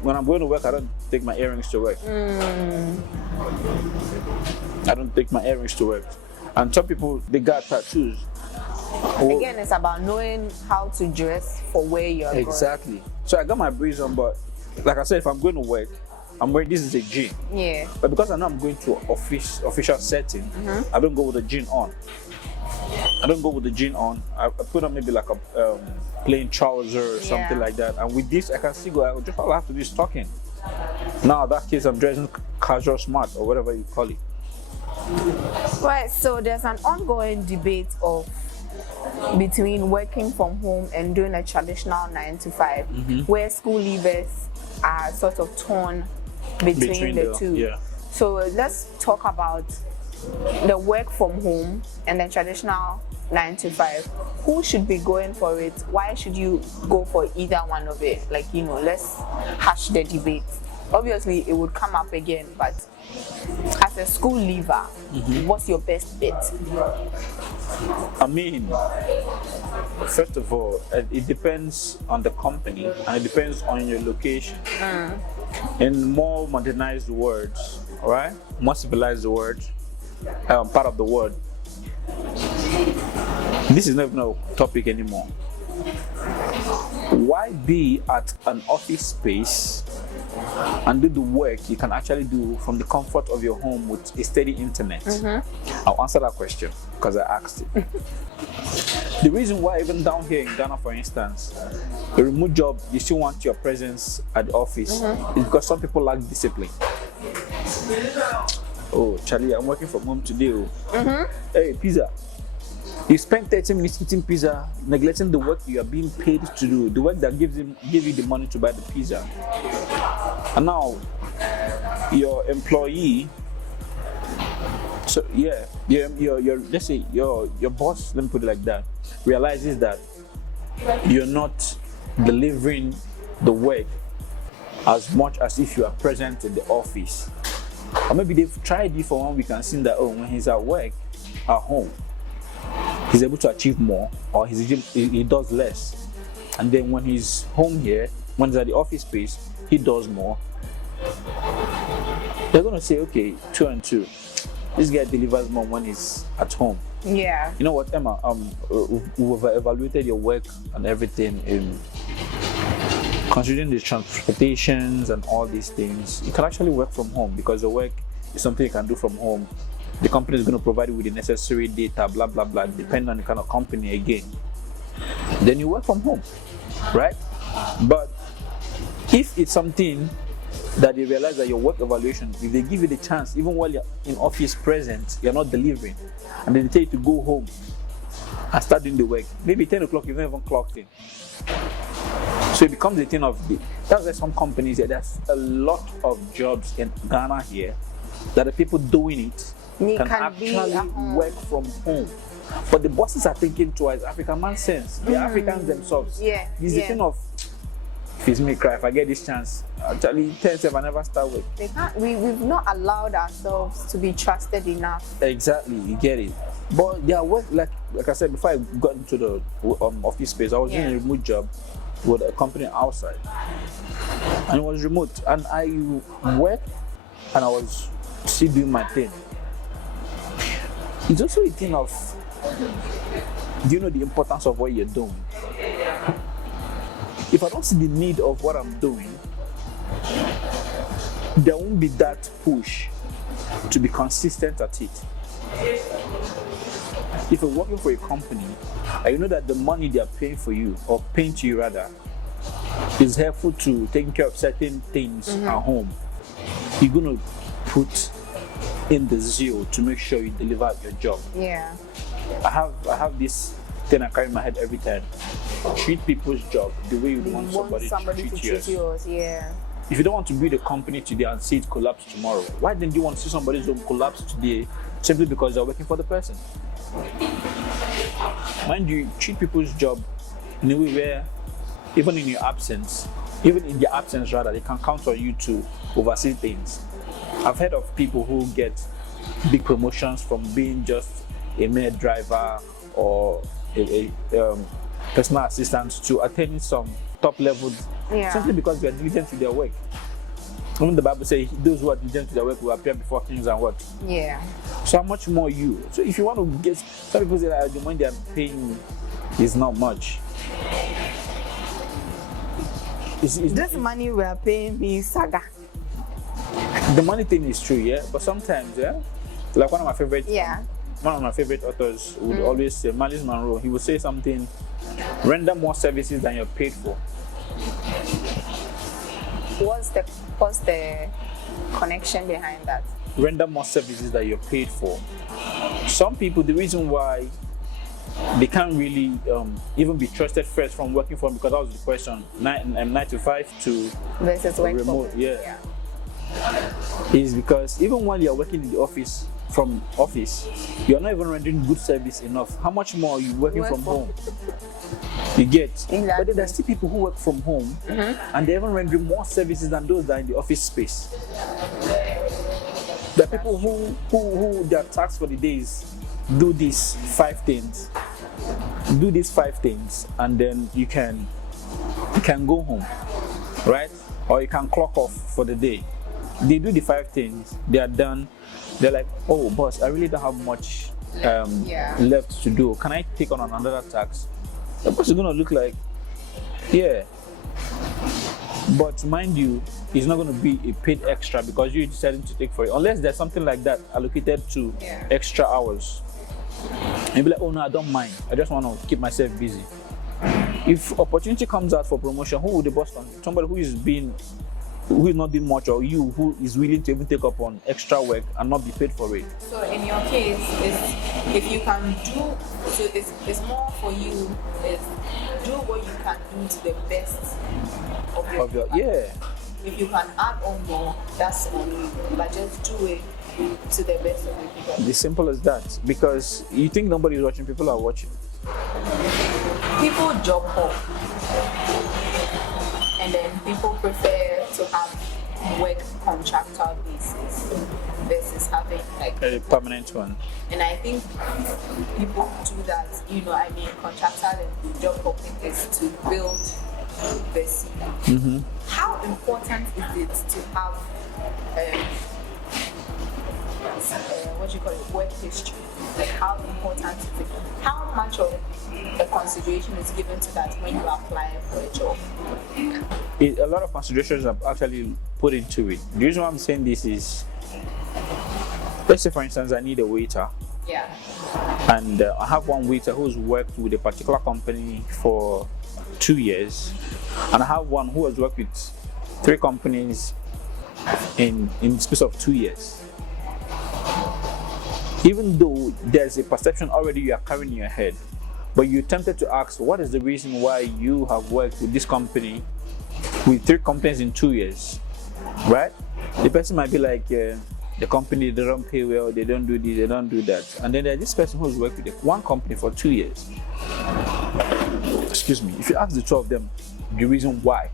when I'm going to work, I don't take my earrings to work. I don't take my earrings to work. And some people, they got tattoos. Again, it's about knowing how to dress for where you're going. Exactly. So I got my braids on, but like I said, if I'm going to work, I'm wearing, this is a jean. Yeah. But because I know I'm going to an official setting, I don't go with the jean on. I put on maybe like a plain trouser or something like that. And with this, I can still go. Just all I have to do is talking. Now, in that case, I'm dressing casual smart or whatever you call it. Right. So there's an ongoing debate between working from home and doing a traditional 9 to 5, where school leavers are sort of torn between the two. Yeah. So let's talk about the work from home and the traditional 9 to 5. Who should be going for it? Why should you go for either one of it? Like, let's hash the debate. Obviously, it would come up again, but as a school leaver, what's your best bet? I mean, first of all, it depends on the company and it depends on your location. In more modernized words, all right, more civilized words, part of the world, this is not even a topic anymore. Why be at an office space and do the work you can actually do from the comfort of your home with a steady internet? I'll answer that question because I asked it. The reason why, even down here in Ghana, for instance, a remote job, you still want your presence at the office is because some people lack discipline. Oh, Charlie, I'm working from home today. Hey, pizza. You spend 30 minutes eating pizza, neglecting the work you are being paid to do, the work that give you the money to buy the pizza. And now, your employee, so yeah, your let's say your boss, let me put it like that, realizes that you're not delivering the work as much as if you are present in the office. Or maybe they've tried you for 1 week and seen that, oh, when he's at work, at home, he's able to achieve more, or he does less. And then when he's home here, when he's at the office space, he does more. They're going to say, okay, 2 and 2. This guy delivers more when he's at home. Yeah. You know what, Emma? We've evaluated your work and everything in considering the transportations and all these things. You can actually work from home because the work is something you can do from home. The company is going to provide you with the necessary data, blah, blah, blah, depending on the kind of company again. Then you work from home, right? But if it's something that they realize that your work evaluation, if they give you the chance, even while you're in office present, you're not delivering, and then they tell you to go home and start doing the work, maybe 10 o'clock, you've not even clocked in. So it becomes a thing of that's why some companies, there's a lot of jobs in Ghana here that the people doing it can actually work from home. But the bosses are thinking twice. African man sense. The Africans themselves. Yeah. It's the thing of, if it's me cry, if I get this chance, actually 10 7 I never start with. They can't. We've not allowed ourselves to be trusted enough. Exactly, you get it. But their work, like I said, before I got into the office space, I was doing a remote job with a company outside, and it was remote, and I worked and I was still doing my thing. It's also a thing of, do you know the importance of what you're doing? If I don't see the need of what I'm doing, there won't be that push to be consistent at it. If you're working for a company and you know that the money they are paying for you, or paying to you rather, is helpful to taking care of certain things at home, you're gonna put in the zeal to make sure you deliver your job. Yeah. I have this thing I carry in my head every time. Treat people's job the way you want somebody to treat yours. Yeah. If you don't want to build a company today and see it collapse tomorrow, why then do you want to see somebody's home collapse today simply because you're working for the person? Mind you, treat people's job in a way where even in their absence rather, they can count on you to oversee things. I've heard of people who get big promotions from being just a mere driver or a personal assistant to attaining some top levels simply because they are diligent to their work. Even the Bible says those who are diligent to their work will appear before kings and what? Yeah. So how much more you? So if you want to get, some people say that the money they are paying is not much. This money we are paying me saga. The money thing is true, yeah. But sometimes, yeah, like one of my favorite authors would always say, Miles Monroe, he would say something: render more services than you're paid for. What's the connection behind that? Render more services than you're paid for. Some people, the reason why they can't really even be trusted first from working from, because that was the question, 9 to 5 to versus work remote, from, yeah, is because even while you're working in the office, from office, you're not even rendering good service enough. How much more are you working from home? You get? Exactly. But then there's still people who work from home and they're even rendering more services than those that are in the office space. There are people who their task for the day is do these 5 things. Do these 5 things and then you can go home, right? Or you can clock off for the day. They do the 5 things, they are done. They're like, oh boss, I really don't have much left to do. Can I take on another task? The boss is gonna look like, yeah. But mind you, it's not gonna be a paid extra because you're deciding to take for it. Unless there's something like that allocated to extra hours. And be like, oh no, I don't mind. I just want to keep myself busy. If opportunity comes out for promotion, who would the boss want? Somebody who is not doing much, or you who is willing to even take up on extra work and not be paid for it. So in your case, if you can do, so it's more for you is do what you can do to the best of your If you can add on more, that's on you. But just do it to the best of your capability. As simple as that. Because you think nobody is watching, people are watching. People job hop. And then people prefer to have work contractual basis versus having like a permanent one. And I think people do that, contractual and job hopping is to build the CV. How important is it to have work history? Like how important is it? How much of a consideration is given to that when you apply for a job? A lot of considerations are actually put into it. The reason why I'm saying this is, let's say for instance I need a waiter. Yeah. And I have one waiter who's worked with a particular company for 2 years, and I have one who has worked with 3 companies in the space of 2 years. Even though there's a perception already you are carrying in your head, but you're tempted to ask, what is the reason why you have worked with this company, with 3 companies in 2 years, right? The person might be like, the company, they don't pay well, they don't do this, they don't do that. And then there's this person who's worked with one company for 2 years. Excuse me, if you ask the 2 of them the reason why,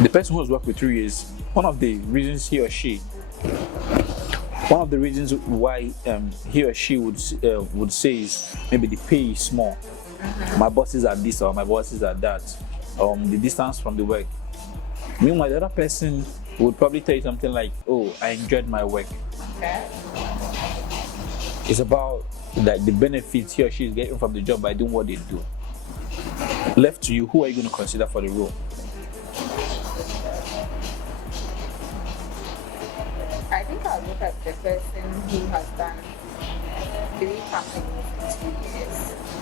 the person who's worked with 3 years, one of the reasons why he or she would say is maybe the pay is small. My bosses are this or my bosses are that. The distance from the work. Meanwhile, the other person would probably tell you something like, oh, I enjoyed my work. Okay. It's about that the benefits he or she is getting from the job by doing what they do. Left to you, who are you going to consider for the role? I think I'll look at the person who has done 3 companies in 2 years.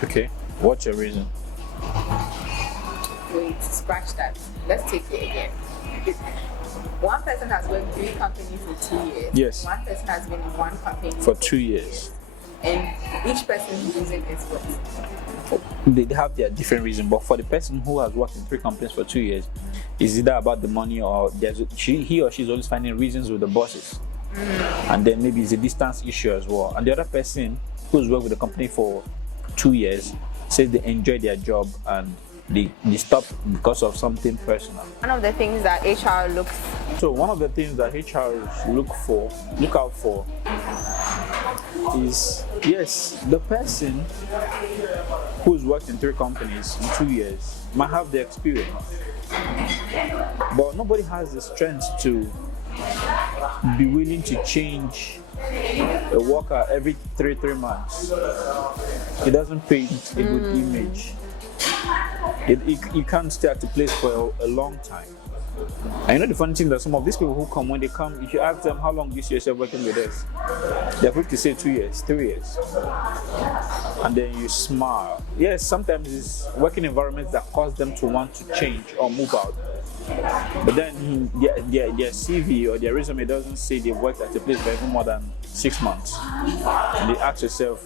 Okay. What's your reason? Wait, scratch that. Let's take it again. One person has worked 3 companies for 2 years. Yes. One person has been in one company For 2 years. And each person's reason is what? They have their different reason, but for the person who has worked in 3 companies for 2 years, it's either about the money or he or she's always finding reasons with the bosses. And then maybe it's a distance issue as well. And the other person who's worked with the company for 2 years says they enjoy their job and they stop because of something personal. One of the things that HR looks. So one of the things that HRs look out for is, yes, the person who's worked in 3 companies in 2 years might have the experience, but nobody has the strength to be willing to change a worker every three months. It doesn't paint a good image. You can't stay at the place for a long time. And you know the funny thing that some of these people who come, when they come, if you ask them how long this year you're working with us, they're quick to say 2 years, 3 years. And then you smile. Yes, sometimes it's working environments that cause them to want to change or move out. But then their CV or their resume doesn't say they've worked at a place for even more than 6 months. And they ask yourself,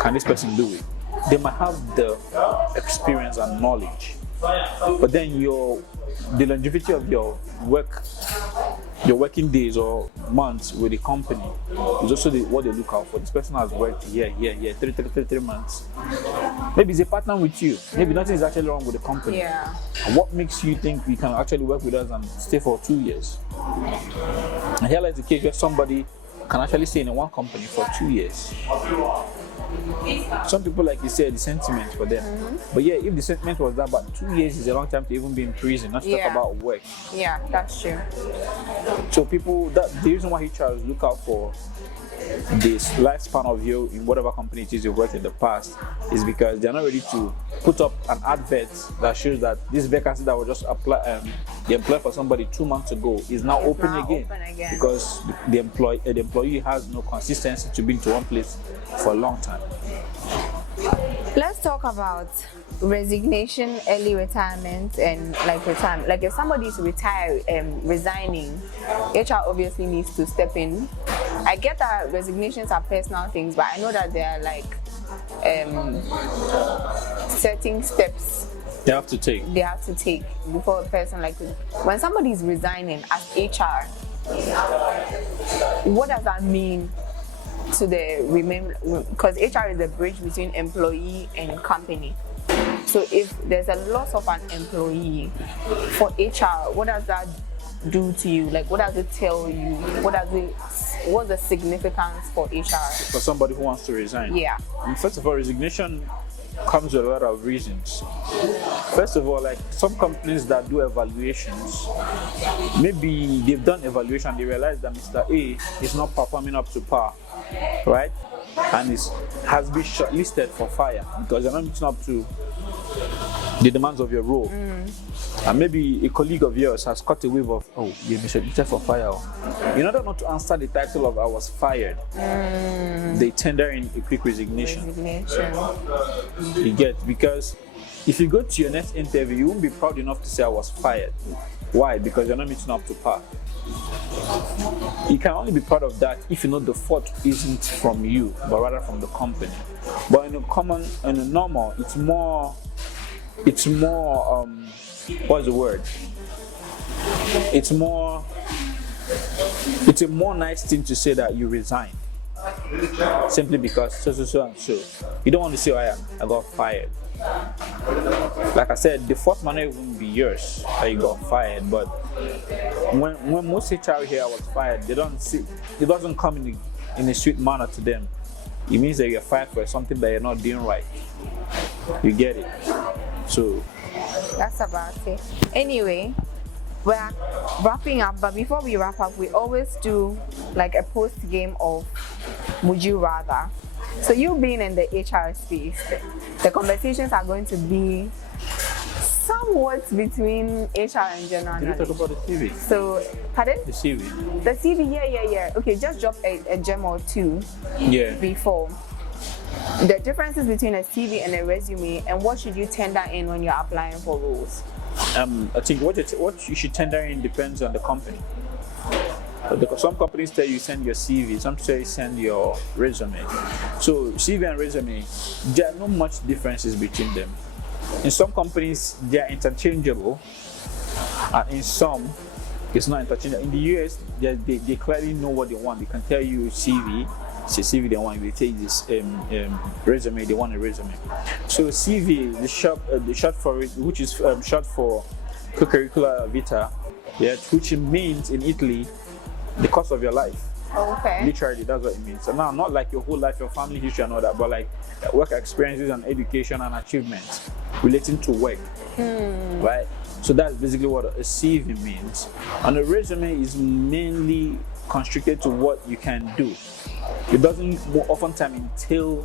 can this person do it? They might have the experience and knowledge, but then the longevity of your working days or months with the company is also what they look out for. This person has worked here, 3 months. Maybe it's a partner with you. Maybe nothing is actually wrong with the company. Yeah. And what makes you think you can actually work with us and stay for 2 years? And here lies the case where somebody can actually stay in one company for 2 years. Some people, like you said, the sentiment for them. But yeah, if the sentiment was that, but 2 years is a long time to even be in prison, not to talk about work. Yeah, that's true. So the reason why HRs look out for this lifespan of you in whatever company it is you worked in the past is because they're not ready to put up an advert that shows that this vacancy that was just they employed for somebody 2 months ago is now open again because the employee has no consistency to be into one place for a long time. Let's talk about resignation, early retirement, and retirement. Like if somebody is resigning, HR obviously needs to step in. I get that resignations are personal things, but I know that there are certain steps they have to take before a person, like when somebody is resigning as HR, what does that mean to because HR is the bridge between employee and company. So if there's a loss of an employee for HR, what does that do to you? Like, what does it tell you? What's the significance for HR? For somebody who wants to resign? Yeah. First of all, resignation comes with a lot of reasons. First of all, like some companies that do evaluations, maybe they've done evaluation, they realize that Mr. A is not performing up to par, right? And has been shortlisted for fire because they're not meeting up to the demands of your role. And maybe a colleague of yours has caught a wave of, you've been shortlisted for fire. In order not to answer the title of I was fired, they tender in a quick resignation. You get, because if you go to your next interview, you won't be proud enough to say I was fired. Why? Because you're not meeting up to par. You can only be proud of that if you know the fault isn't from you, but rather from the company. But in a normal, it's more what's the word? It's a more nice thing to say that you resigned. Simply because so. You don't want to say, I got fired. Like I said, the fault might not even be yours that you got fired, but when most HR here was fired, it doesn't come in a sweet manner to them. It means that you're fired for something that you're not doing right. You get it? So that's about it. Anyway, we're wrapping up, but before we wrap up, we always do like a post game of Would You Rather. So you being in the HR space, the conversations are going to be somewhat between HR and general knowledge. Did you talk about the CV? So, pardon? The CV. The CV, yeah. Okay, just drop a gem or two before. The differences between a CV and a resume, and what should you tender in when you're applying for roles? I think what you should tender in depends on the company. Because some companies tell you send your CV, some say send your resume. So CV and resume, there are not much differences between them. In some companies, they are interchangeable, and in some, it's not interchangeable. In the US, they clearly know what they want. They can tell you CV, it's a CV they want. If they take this resume, they want a resume. So CV, the short for it, which is short for curricula vitae, which means in Italy, the course of your life. Okay. Literally, that's what it means. So now, not like your whole life, your family history and all that, but like work experiences and education and achievements relating to work. Right? So that's basically what a CV means. And a resume is mainly constricted to what you can do. It doesn't oftentimes entail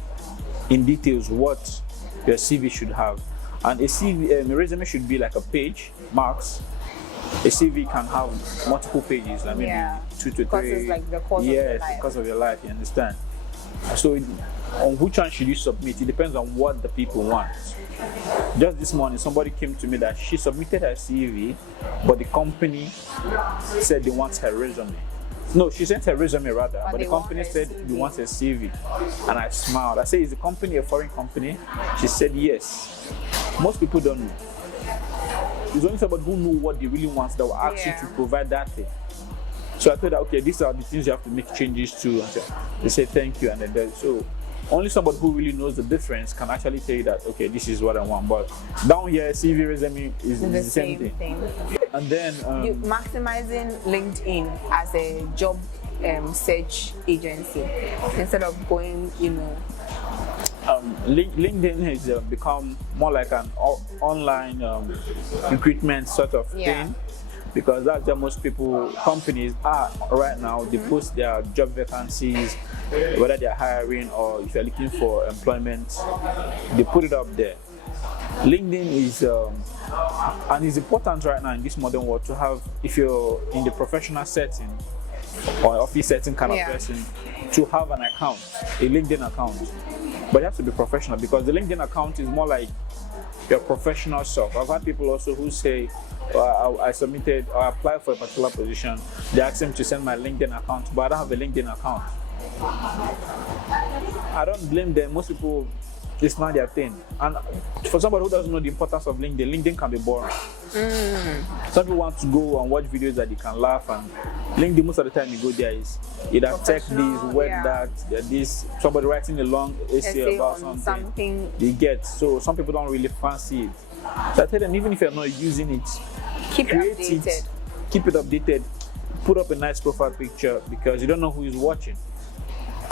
in details what your CV should have. And a resume should be like a page, marks. A CV can have multiple pages, like maybe 2 to 3. Because it's like the course of your life. Because of your life, you understand? So on which one should you submit? It depends on what the people want. Just this morning, somebody came to me that she submitted her CV, but the company said they want her resume. No, she sent her resume rather, but the company said they want her CV. And I smiled. I said, is the company a foreign company? She said yes. Most people don't know. It's only somebody who knows what they really want that will ask you to provide that thing. So I told her, okay, these are the things you have to make changes to. And they say thank you, and then so only somebody who really knows the difference can actually tell you that, okay, this is what I want. But down here, CV resume is the same thing. And then you maximizing LinkedIn as a job search agency instead of going, LinkedIn has become more like an online recruitment sort of thing, because that's where most companies are right now. They post their job vacancies, whether they're hiring or if you're looking for employment, they put it up there. LinkedIn is and it's important right now in this modern world to have, if you're in the professional setting or office setting kind of person, to have an account, a LinkedIn account. But you have to be professional, because the LinkedIn account is more like your professional self. I've had people also who say, I submitted or applied for a particular position. They asked them to send my LinkedIn account, but I don't have a LinkedIn account. I don't blame them. Most people, it's not their thing. And for somebody who doesn't know the importance of LinkedIn, LinkedIn can be boring. Some people want to go and watch videos that they can laugh, and LinkedIn, most of the time you go there is either tech this, work that, this, somebody writing a long essay about something they get. So some people don't really fancy it. So I tell them, even if you're not using it, keep it updated, put up a nice profile picture, because you don't know who is watching.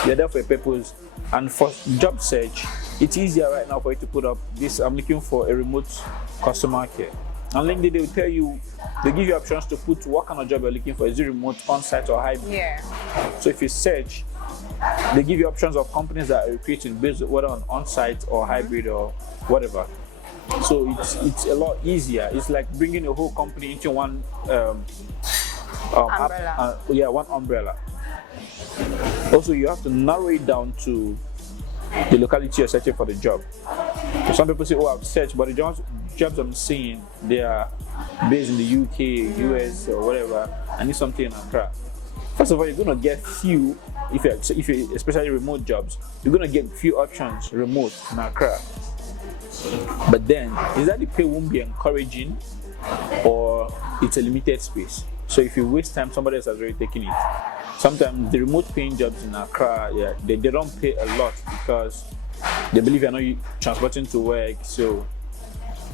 You're there for a purpose. And for job search, it's easier right now for you to put up this, I'm looking for a remote customer care. On LinkedIn, they will tell you, they give you options to put what kind of job you're looking for. Is it remote, on-site, or hybrid? So if you search, they give you options of companies that are recruiting based whether on-site or hybrid or whatever. So it's a lot easier. It's like bringing a whole company into one umbrella. One umbrella. Also, you have to narrow it down to the locality you're searching for the job. So some people say, oh, I've searched, but the jobs I'm seeing, they are based in the UK, US, or whatever. I need something in Accra. First of all, you're going to get few, if you especially remote jobs, you're going to get few options remote in Accra. But then, is that the pay won't be encouraging, or it's a limited space? So if you waste time, somebody else has already taken it. Sometimes the remote paying jobs in Accra, they don't pay a lot, because they believe you're not transporting to work. So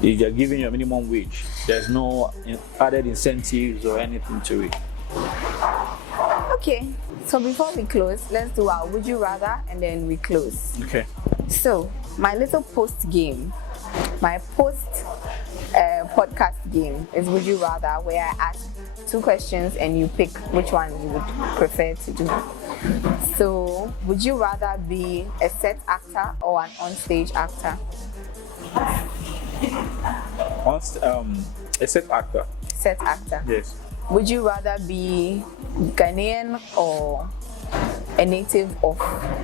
if you're giving your minimum wage, there's no added incentives or anything to it. Okay, so before we close, let's do our would you rather, and then we close. Okay. So my little post game, my podcast game is would you rather, where I ask 2 questions and you pick which one you would prefer to do. So, would you rather be a set actor or an on-stage actor? A set actor. Set actor. Yes. Would you rather be Ghanaian or a native of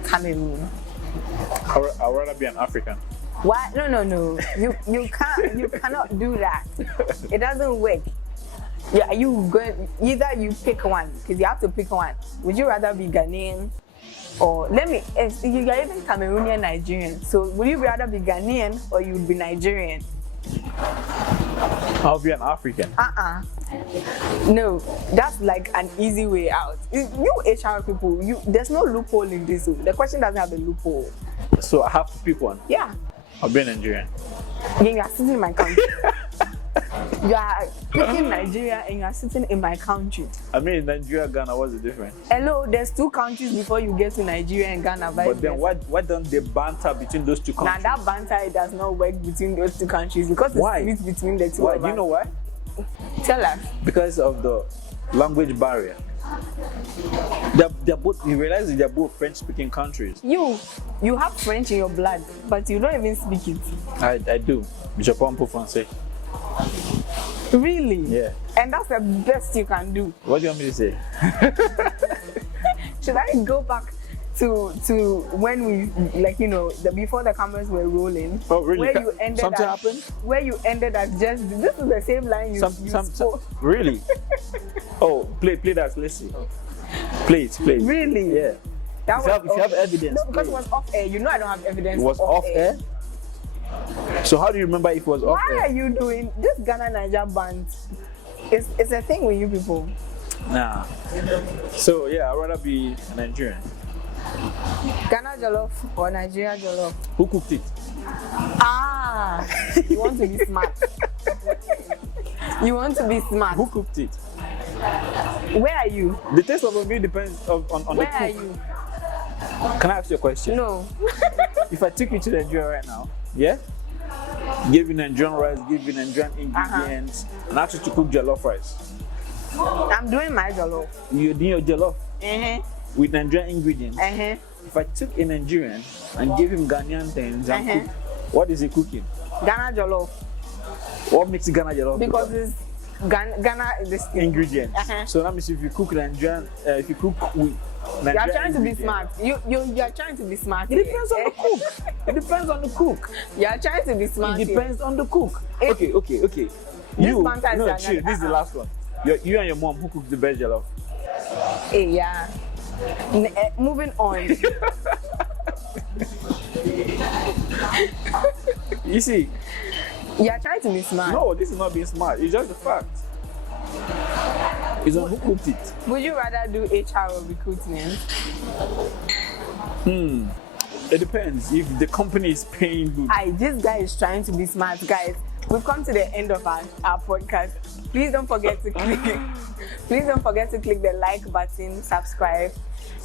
Cameroon? I'd rather be an African. Why? No. You cannot do that. It doesn't work. Yeah, are you going? Either you pick one, because you have to pick one. Would you rather be Ghanaian, or if you are even Cameroonian, Nigerian? So would you rather be Ghanaian or you'd be Nigerian? I'll be an African. No, that's like an easy way out. You HR people, there's no loophole in this. The question doesn't have a loophole. So I have to pick one. Yeah. I'll be a Nigerian. Yeah, you are sitting in my country. You are picking Nigeria and you are sitting in my country. I mean, Nigeria, Ghana, what's the difference? Hello, there's 2 countries before you get to Nigeria and Ghana. But then why don't they banter between those 2 countries? Now that banter, it does not work between those 2 countries because it's split between the 2 Why? of Do you us. know why? Tell us. Because of the language barrier. They're both. You realize that they're both French-speaking countries. You have French in your blood, but you don't even speak it. I do. Je parle un peu français. Really? Yeah. And that's the best you can do. What do you want me to say? Should I go back to when we before the cameras were rolling? Oh, really? Where you ended Something at, happened? Where you ended at just this is the same line you spoke. Really? Oh, play that. Let's see. Play it. Really? Yeah. If you have evidence. No, because it was off air. You know I don't have evidence. It was off air. So how do you remember if it was off air? Why are you doing this Ghana Niger band? It's a thing with you people. Nah. So yeah, I'd rather be a Nigerian. Ghana jollof or Nigeria jollof? Who cooked it? You want to be smart. You want to be smart. Who cooked it? Where are you? The taste of a meal depends on the cook. Where are you? Can I ask you a question? No. If I took you to Nigeria right now, yeah? Give you Nigerian rice, give you Nigerian ingredients, and ask you to cook jollof rice. I'm doing my jollof. You're doing your jollof with Nigerian ingredients. Uh-huh. If I took a Nigerian and gave him Ghanaian things and cook, what is he cooking? Ghana jollof. What makes it Ghana jollof? Because it's Ghana this thing. Ingredients. So that means if you cook Nigerian, if you cook with Nigerian, you are trying to be smart. You are trying to be smart. It depends on the cook. It depends on the cook. You are trying to be smart. It depends on the cook. If- Okay. Chill, this is the last one. You and your mom, who cooks the best jollof? Yeah. Moving on. You see? You are trying to be smart. No, this is not being smart. It's just a fact. It's on who cooked it. Would you rather do HR or recruitment? It depends. If the company is paying good. This guy is trying to be smart, guys. We've come to the end of our podcast. Please don't forget to click the like button, subscribe,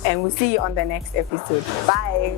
and we'll see you on the next episode. Bye.